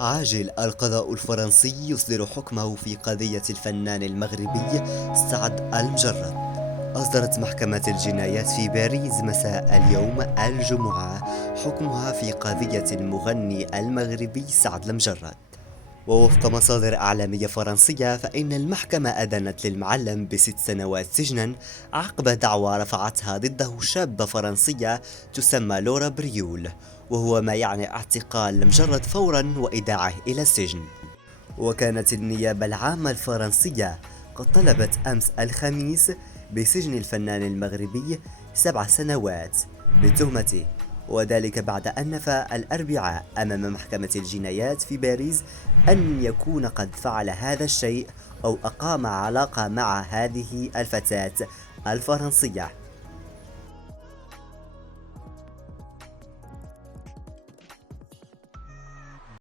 عاجل القضاء الفرنسي يصدر حكمه في قضية الفنان المغربي سعد المجرد. أصدرت محكمة الجنايات في باريس مساء اليوم الجمعة حكمها في قضية المغني المغربي سعد المجرد. ووفق مصادر إعلامية فرنسية فإن المحكمة أدانت للمعلم ب6 سنوات سجنا عقب دعوى رفعتها ضده شابة فرنسية تسمى لورا بريول، وهو ما يعني اعتقال المجرد فورا وإيداعه إلى السجن. وكانت النيابة العامة الفرنسية قد طلبت أمس الخميس بسجن الفنان المغربي 7 سنوات بتهمته، وذلك بعد أن نفى الأربعاء أمام محكمة الجنايات في باريس أن يكون قد فعل هذا الشيء أو أقام علاقة مع هذه الفتاة الفرنسية.